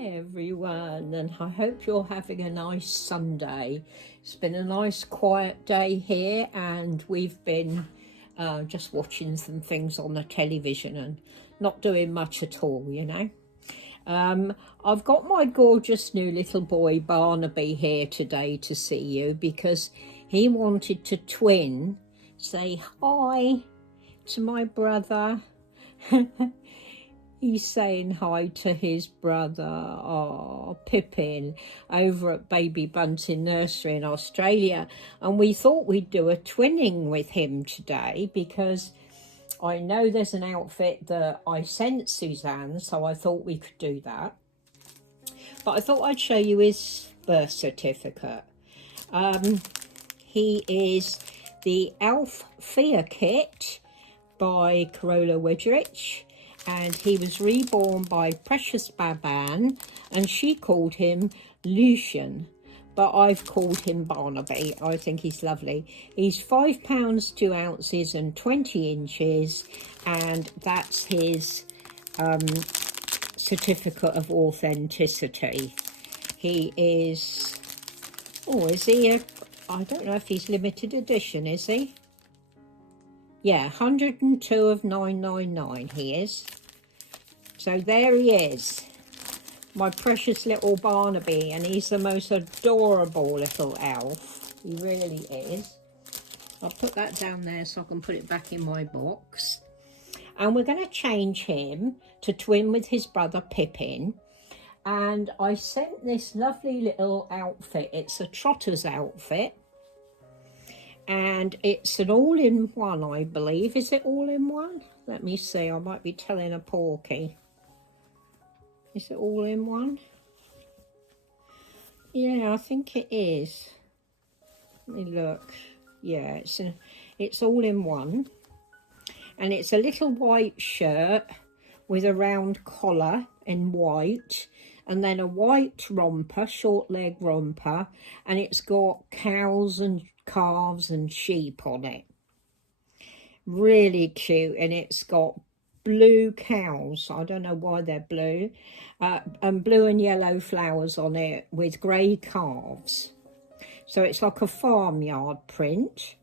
Hi everyone, and I hope you're having a nice Sunday. It's been a nice quiet day here, and we've been just watching some things on the television and not doing much at all, you know. I've got my gorgeous new little boy Barnaby here today to see you because he wanted to say hi to my brother. He's saying hi to his brother, Pippin, over at Baby Bunting Nursery in Australia. And we thought we'd do a twinning with him today because I know there's an outfit that I sent Suzanne, so I thought we could do that. But I thought I'd show you his birth certificate. He is the Elf Fear Kit by Karola Wegerich. And he was reborn by Suzanne'sBabies, and she called him Lucian, but I've called him Barnaby. I think he's lovely. He's 5 pounds 2 ounces and 20 inches, and that's his certificate of authenticity. He is, is he I don't know if he's limited edition, is he? Yeah, 102 of 999 he is. So there he is, my precious little Barnaby, and he's the most adorable little elf. He really is. I'll put that down there so I can put it back in my box. And we're going to change him to twin with his brother Pippin. And I sent this lovely little outfit. It's a Trotters outfit. And it's an all-in-one, I believe. Is it all-in-one? Let me see. I might be telling a porky. Is it all-in-one? Yeah, I think it is. Let me look. Yeah, it's all-in-one. And it's a little white shirt with a round collar in white. And then a white romper, short leg romper. And it's got cows and calves and sheep on it. Really cute. And it's got blue cows. I don't know why they're blue. And blue and yellow flowers on it with grey calves. So it's like a farmyard print.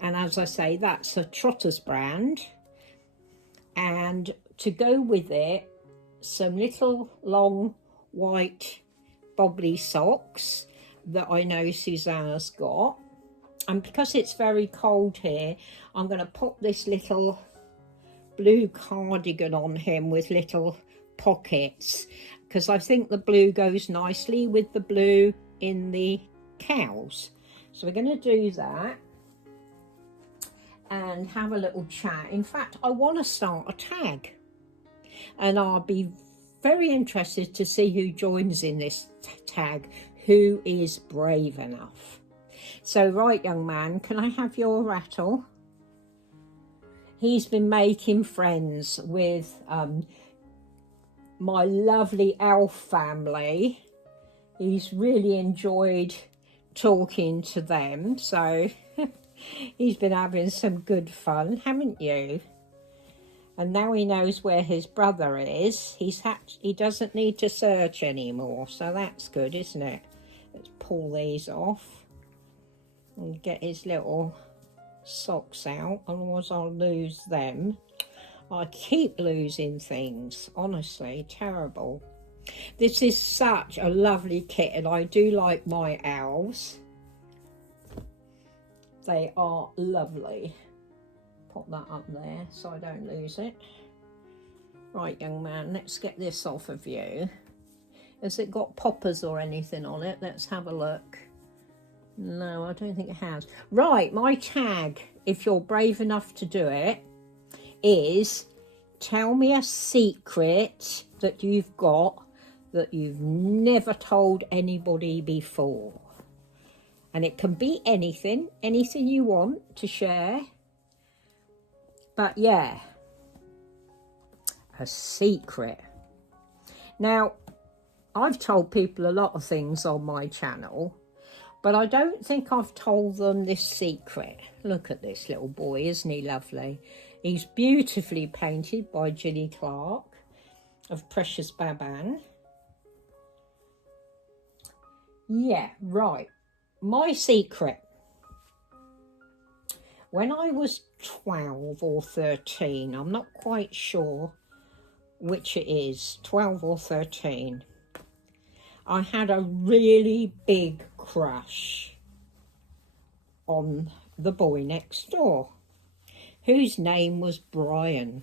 And as I say, that's a Trotters brand. And to go with it, some little long white bobbly socks that I know Suzanne's got. And because it's very cold here, I'm going to put this little blue cardigan on him with little pockets, because I think the blue goes nicely with the blue in the cows. So we're going to do that and have a little chat. In fact, I want to start a tag, and I'll be very interested to see who joins in this tag, who is brave enough. So, right, young man, can I have your rattle? He's been making friends with my lovely elf family. He's really enjoyed talking to them. So, he's been having some good fun, haven't you? And now he knows where his brother is. He doesn't need to search anymore. So, that's good, isn't it? Let's pull these off and get his little socks out, otherwise I'll lose them. I keep losing things, honestly, terrible. This is such a lovely kit, and I do like my elves. They are lovely. Pop that up there so I don't lose it. Right, young man, let's get this off of you. Has it got poppers or anything on it? Let's have a look. No, I don't think it has. Right, my tag, if you're brave enough to do it, is tell me a secret that you've got that you've never told anybody before. And it can be anything you want to share. But yeah, a secret. Now, I've told people a lot of things on my channel, but I don't think I've told them this secret. Look at this little boy, isn't he lovely? He's beautifully painted by Ginny Clark of Suzanne'sBabies. Yeah, right. My secret. When I was 12 or 13, I'm not quite sure which it is, 12 or 13, I had a really big crush on the boy next door, whose name was Brian.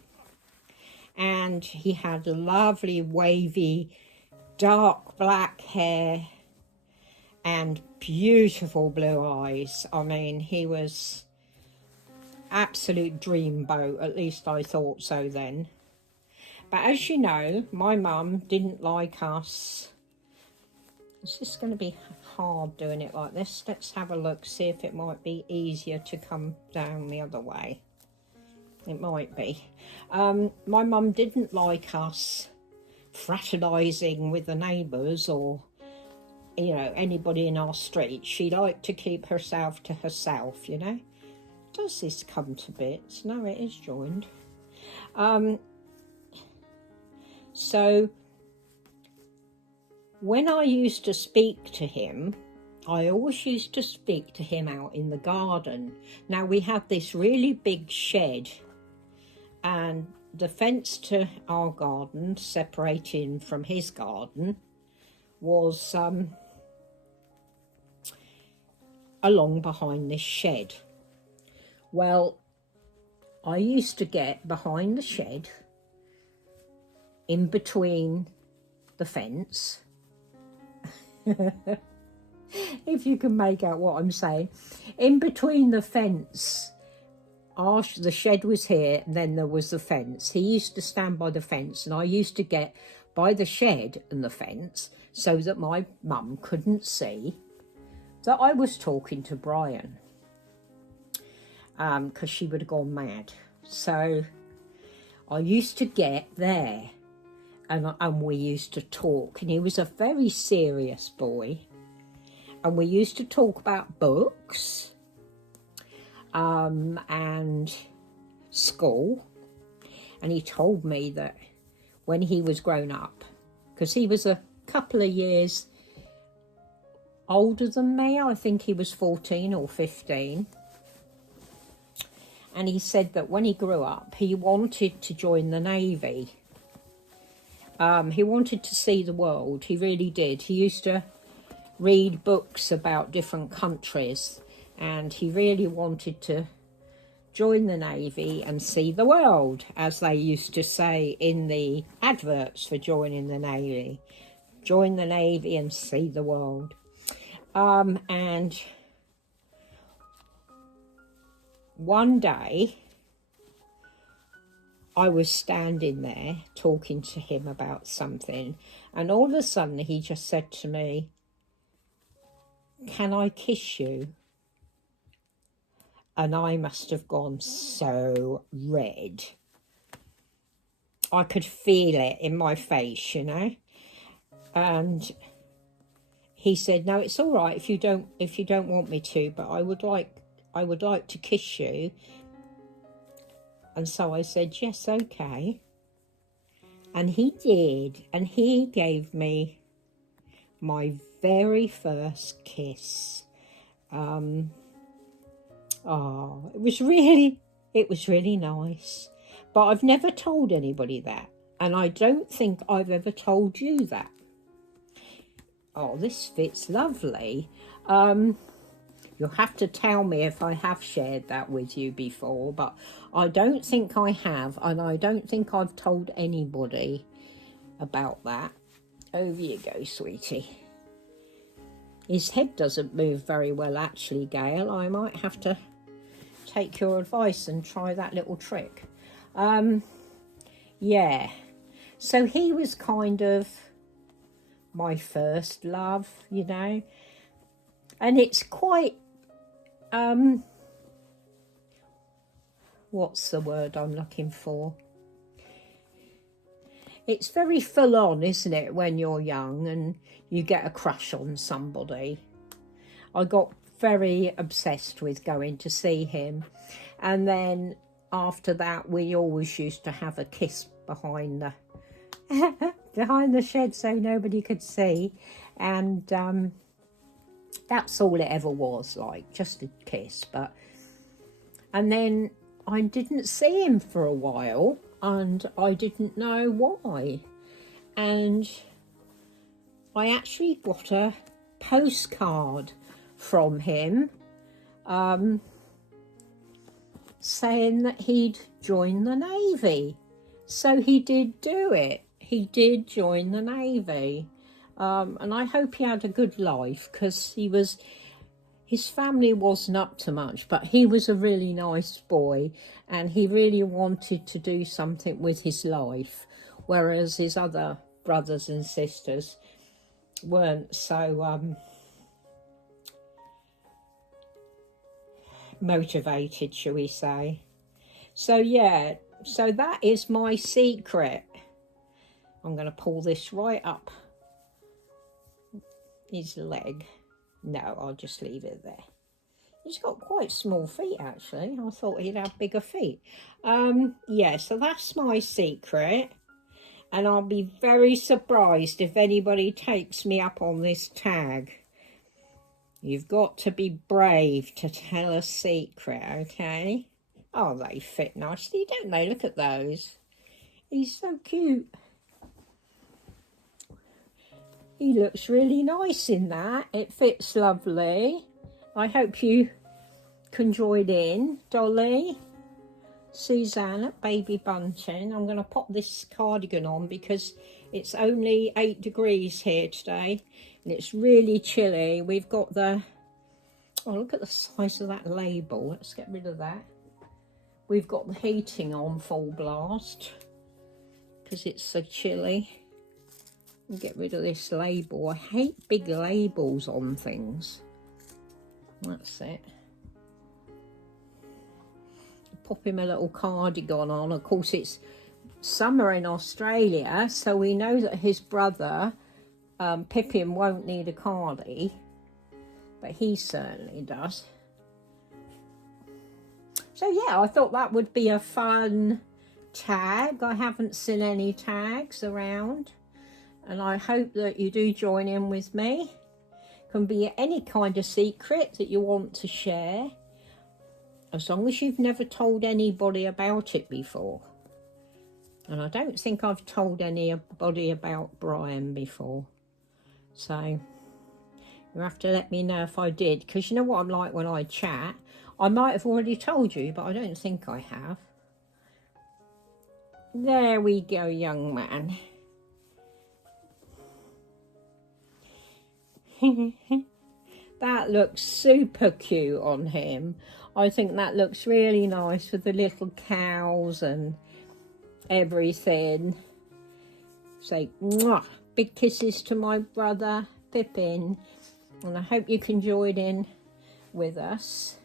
And he had lovely, wavy, dark black hair and beautiful blue eyes. I mean, he was absolute dreamboat, at least I thought so then. But as you know, my mum didn't like us. It's just going to be hard doing it like this. Let's have a look, see if it might be easier to come down the other way. It might be. My mum didn't like us fraternising with the neighbours or, you know, anybody in our street. She liked to keep herself to herself, you know. Does this come to bits? No, it is joined. So when I used to speak to him, I always used to speak to him out in the garden. Now, we had this really big shed, and the fence to our garden, separating from his garden, was along behind this shed. Well, I used to get behind the shed, in between the fence, if you can make out what I'm saying, in between the fence, the shed was here, and then there was the fence. He used to stand by the fence, and I used to get by the shed and the fence so that my mum couldn't see that I was talking to Brian, because she would have gone mad. So I used to get there, and we used to talk, and he was a very serious boy, and we used to talk about books and school. And he told me that when he was grown up, because he was a couple of years older than me, I think he was 14 or 15, and he said that when he grew up he wanted to join the Navy. He wanted to see the world, he really did. He used to read books about different countries, and he really wanted to join the Navy and see the world, as they used to say in the adverts for joining the Navy. Join the Navy and see the world. And one day I was standing there talking to him about something, and all of a sudden he just said to me, "Can I kiss you?" And I must have gone so red. I could feel it in my face, you know. And he said, "No, it's all right if you don't want me to, but I would like to kiss you." And so I said, "Yes, okay." And he did, and he gave me my very first kiss. It was really nice. But I've never told anybody that, and I don't think I've ever told you that. Oh, this fits lovely. You'll have to tell me if I have shared that with you before, but I don't think I have, and I don't think I've told anybody about that. Over you go, sweetie. His head doesn't move very well, actually, Gail. I might have to take your advice and try that little trick. Yeah. So he was kind of my first love, you know. And it's quite, what's the word I'm looking for? It's very full on, isn't it, when you're young and you get a crush on somebody. I got very obsessed with going to see him, and then after that we always used to have a kiss behind the behind the shed so nobody could see. And That's all it ever was, like, just a kiss. But and then I didn't see him for a while, and I didn't know why. And I actually got a postcard from him saying that he'd joined the Navy. So he did do it. He did join the Navy. And I hope he had a good life, because his family wasn't up to much, but he was a really nice boy, and he really wanted to do something with his life, whereas his other brothers and sisters weren't so motivated, shall we say. So yeah, so that is my secret. I'm going to pull this right up his leg. No, I'll just leave it there. He's got quite small feet, actually. I thought he'd have bigger feet. Yeah, so that's my secret. And I'll be very surprised if anybody takes me up on this tag. You've got to be brave to tell a secret, okay? Oh, they fit nicely, don't they? Look at those. He's so cute. He looks really nice in that. It fits lovely. I hope you can join in. Dolly, Suzanne at Baby Bunting. I'm going to pop this cardigan on because it's only 8 degrees here today. And it's really chilly. We've got the... Oh, look at the size of that label. Let's get rid of that. We've got the heating on full blast because it's so chilly. Get rid of this label. I hate big labels on things. That's it. Pop him a little cardigan on. Of course, it's summer in Australia, so we know that his brother, Pippin, won't need a cardie, but he certainly does. So yeah, I thought that would be a fun tag. I haven't seen any tags around. And I hope that you do join in with me. Can be any kind of secret that you want to share, as long as you've never told anybody about it before. And I don't think I've told anybody about Brian before. So you have to let me know if I did, because you know what I'm like when I chat. I might have already told you, but I don't think I have. There we go, young man. That looks super cute on him. I think that looks really nice with the little cows and everything. So, mwah, big kisses to my brother Pippin, and I hope you can join in with us.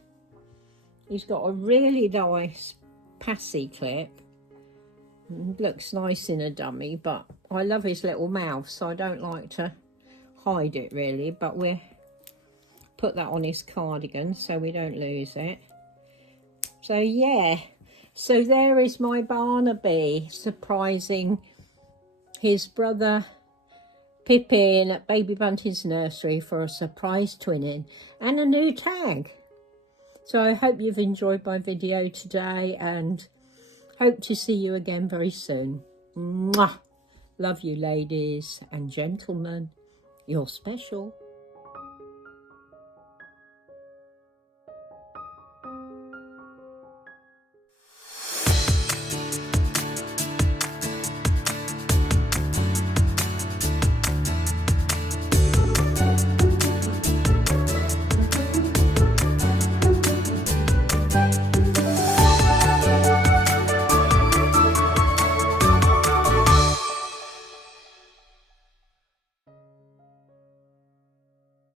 He's got a really nice passy clip. Looks nice in a dummy, but I love his little mouth, so I don't like to hide it really, but we'll put that on his cardigan so we don't lose it. So yeah, so there is my Barnaby surprising his brother Pippin at Baby Bunting's nursery for a surprise twinning and a new tag. So I hope you've enjoyed my video today, and hope to see you again very soon. Mwah! Love you, ladies and gentlemen. You're special.